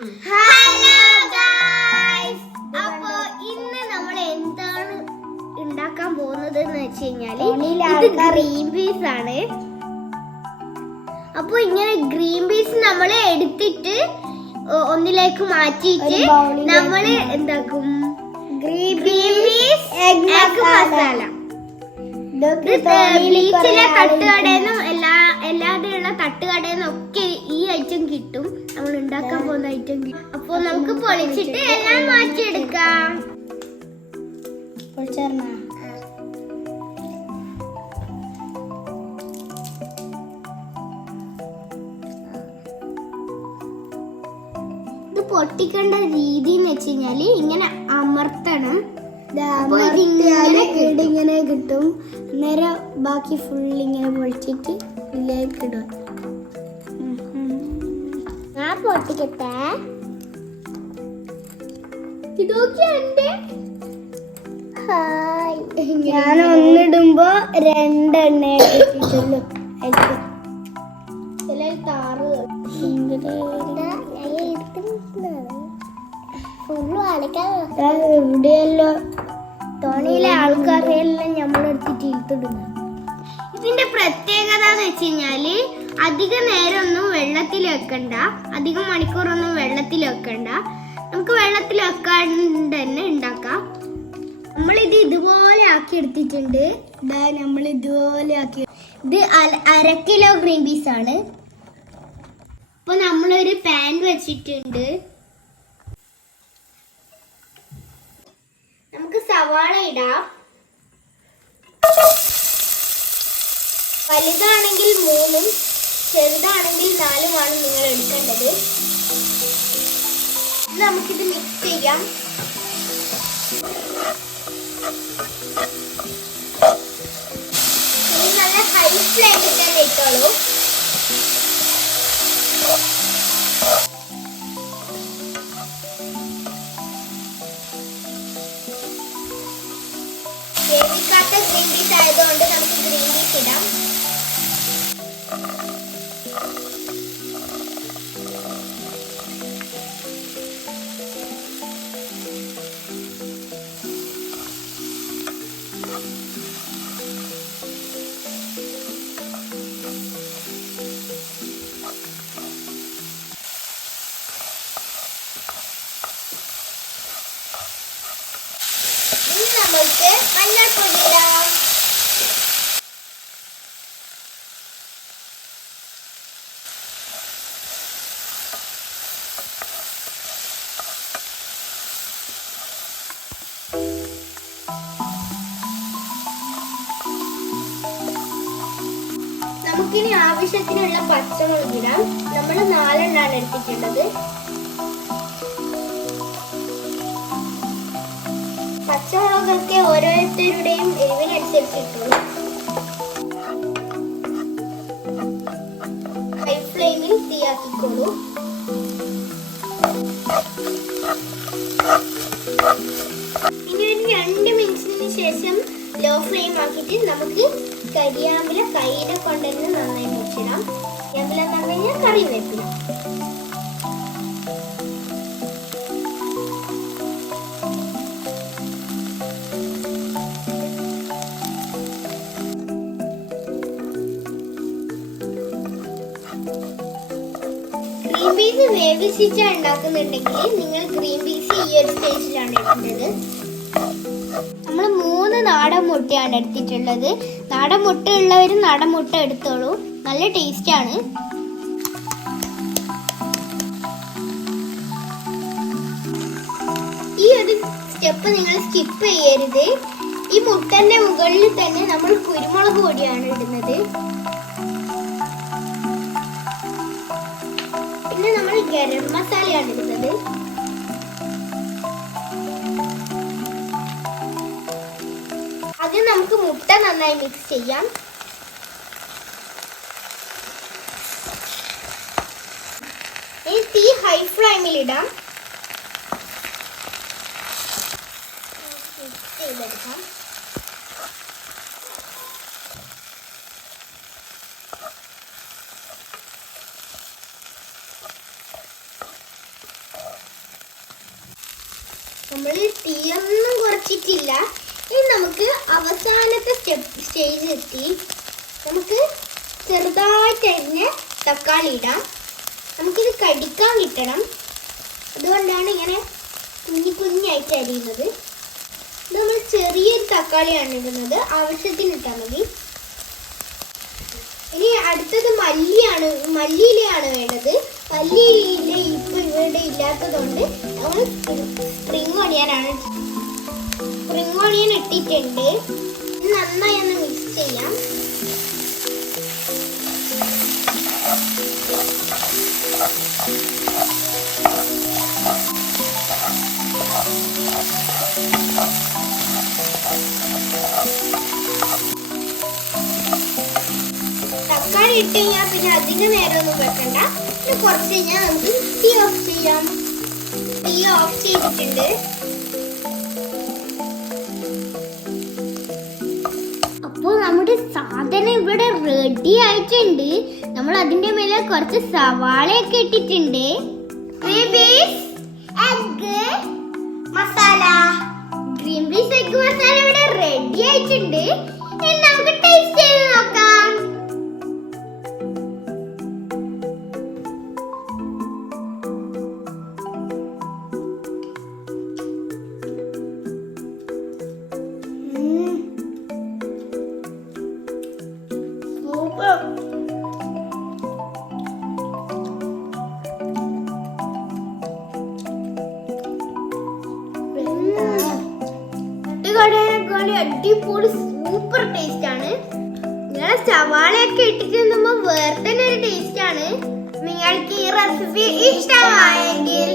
Hello guys, അപ്പൊ ഇന്ന് നമ്മൾ എന്താണ് ഉണ്ടാക്കാൻ പോകുന്നത് എന്ന് വെച്ച് കഴിഞ്ഞാല് ഇത് ഗ്രീൻ പീസ് ആണ്. അപ്പൊ ഇങ്ങനെ ഗ്രീൻ പീസ് നമ്മൾ എടുത്തിട്ട് ഒന്നിലേക്ക് മാറ്റിയിട്ട് നമ്മള് എന്താക്കും, ഗ്രീൻ പീസ് എഗ് മസാല. ബീച്ചിലെ തട്ടുകടയിലും എല്ലാതെയുള്ള തട്ടുകടയിലും ഒക്കെ ഈ ഐറ്റം കിട്ടും. നമ്മൾ ഉണ്ടാക്കാൻ പോകുന്ന ഐറ്റം കിട്ടും. അപ്പൊ നമുക്ക് പൊളിച്ചിട്ട് എല്ലാം മാറ്റിയെടുക്കാം. ഇത് പൊട്ടിക്കേണ്ട രീതി എന്ന് വെച്ച് കഴിഞ്ഞാല് ഇങ്ങനെ അമർത്തണം. ഇങ്ങനെ കിട്ടും. അന്നേരം ബാക്കി ഫുൾ ഇങ്ങനെ പൊളിച്ചിട്ട് ഇതിലേക്ക് ഇടും. ഞാൻ പൊട്ടിക്കട്ടെ. ഞാൻ ഒന്നിടുമ്പോ രണ്ടെണ്ണ ഇട്ടിട്ടുള്ളൂ. ചില താറ് എവിടെയല്ലോ തോണിയിലെ ആൾക്കാരെല്ലാം നമ്മളെടുത്തിട്ട് ഇട്ടിടുന്നു. ഇതിന്റെ പ്രത്യേകത എന്ന് വെച്ച് കഴിഞ്ഞാല് അധിക നേരമൊന്നും വെള്ളത്തിൽ വെക്കണ്ട, അധികം മണിക്കൂറൊന്നും വെള്ളത്തിൽ വെക്കണ്ട. നമുക്ക് വെള്ളത്തിൽ വെക്കാണ്ട് തന്നെ ഉണ്ടാക്കാം. നമ്മളിത് ഇതുപോലെ ആക്കി എടുത്തിട്ടുണ്ട്. നമ്മൾ ഇതുപോലെ ആക്കി. ഇത് 1/2 കിലോ ഗ്രീൻ പീസ് ആണ്. അപ്പൊ നമ്മളൊരു പാൻ വെച്ചിട്ടുണ്ട്. നമുക്ക് സവാള ഇടാം. വലുതാണെങ്കിൽ 3ഉം ചെറുതാണെങ്കിൽ 4ഉമാണ് നിങ്ങൾ എടുക്കേണ്ടത്. നമുക്കിത് മിക്സ് ചെയ്യാം. നല്ല ഹൈ ഫ്ലെയിമിൽ തന്നെ ഇട്ടോളൂ. വേവിക്കാത്ത ഗ്രീൻ പീസ് ആയതുകൊണ്ട് നമുക്ക് ഗ്രീൻ പീസ് ഇടാം. നമ്മൾക്ക് മഞ്ഞൾപ്പൊടി ഇടാം. നമുക്കിനി ആവശ്യത്തിനുള്ള പച്ചമുളക് ഇടാം. നമ്മൾ 4 എണ്ണമാണ് എടുത്തിട്ടുള്ളത്. പച്ചമുളകൊക്കെ ഓരോരുത്തരുടെയും എരിവിനനുസരിച്ചിട്ടുള്ളൂ. ഹൈ ഫ്ലെയിമിൽ തീയാക്കിക്കോളൂ. ഇനി ഒരു 2 മിനിറ്റിന് ശേഷം ലോ ഫ്ലെയിം ആക്കിയിട്ട് നമുക്ക് കരിയാമ്പില കയ്യിലെ കൊണ്ടുതന്നെ നന്നായി മുറിച്ചിടാം. കരിയാമ്പില എന്ന് പറഞ്ഞു കഴിഞ്ഞാൽ കറിവേപ്പില. ഗ്രീൻ പീസ് വേവിച്ചിട്ട് ഉണ്ടാക്കുന്നുണ്ടെങ്കിൽ നിങ്ങൾ ഗ്രീൻ പീസ് ഈ ഒരു സ്റ്റേജിലാണ് എടുക്കേണ്ടത്. നമ്മൾ 3 നാടൻ മുട്ടയാണ് എടുത്തിട്ടുള്ളത്. നാടൻ മുട്ട ഉള്ളവർ നാടൻ മുട്ട എടുത്തോളൂ, നല്ല ടേസ്റ്റ് ആണ്. ഈ ഒരു സ്റ്റെപ്പ് നിങ്ങൾ സ്കിപ്പ് ചെയ്യരുത്. ഈ മുട്ടന്റെ മുകളിൽ തന്നെ നമ്മൾ കുരുമുളക് പൊടിയാണ് ഇടുന്നത്. പിന്നെ നമ്മൾ ഗരം മസാലയാണ് ഇടുന്നത്. ആദ്യം നമുക്ക് മുട്ട നന്നായി മിക്സ് ചെയ്യാം. ഇനി തീ ഹൈ ഫ്ലെയിമിൽ ഇടാം. മിക്സ് ചെയ്തെടുക്കാം. നമ്മൾ തീയൊന്നും കുറച്ചിട്ടില്ല. ഇനി നമുക്ക് അവസാനത്തെ സ്റ്റേജ് എത്തി. നമുക്ക് ചെറുതായിട്ട് തന്നെ തക്കാളി ഇടാം. നമുക്കിത് കടിക്കാൻ കിട്ടണം, അതുകൊണ്ടാണ് ഇങ്ങനെ കുഞ്ഞായിട്ട് അരിയുന്നത്. ഇത് നമ്മൾ ചെറിയൊരു തക്കാളിയാണ് ഇടുന്നത്, ആവശ്യത്തിന് ഇട്ടാൽ മതി. ഇനി അടുത്തത് മല്ലിയിലയാണ് വേണ്ടത്. മല്ലിയില ഇപ്പൊ ഇവിടെ ഇല്ലാത്തതുകൊണ്ട് നമ്മൾ സ്പ്രിംഗ് ഓണിയൻ ഇട്ടിട്ടുണ്ട്. നന്നായി ഒന്ന് മിക്സ് ചെയ്യാം. തക്കാളി ഇട്ട് കഴിഞ്ഞാൽ പിന്നെ അധിക നേരമൊന്നും വെക്കണ്ട. കുറച്ച് കഴിഞ്ഞാൽ നമുക്ക് തീ ഓഫ് ചെയ്യാം. തീ ഓഫ് ചെയ്തിട്ടുണ്ട്. അപ്പോൾ നമ്മുടെ സാധനം ഇവിടെ റെഡി ആയിട്ടുണ്ട്. നമ്മൾ അതിന്റെ മേലെ കുറച്ച് സവാളയൊക്കെ ഇട്ടിട്ടുണ്ട്. Masala green peas egg masala ഇവിടെ റെഡി ആയിട്ടുണ്ട്. ഇനി നമുക്ക് ടേസ്റ്റ് ചെയ്ത് നോക്കാം. അടിപൊളി സൂപ്പർ ടേസ്റ്റ് ആണ്. നിങ്ങളെ സവാളയൊക്കെ ഇട്ടിട്ട് വേറെ തന്നെ ഒരു ടേസ്റ്റ് ആണ്. നിങ്ങൾക്ക് ഈ റെസിപ്പി ഇഷ്ടമായെങ്കിൽ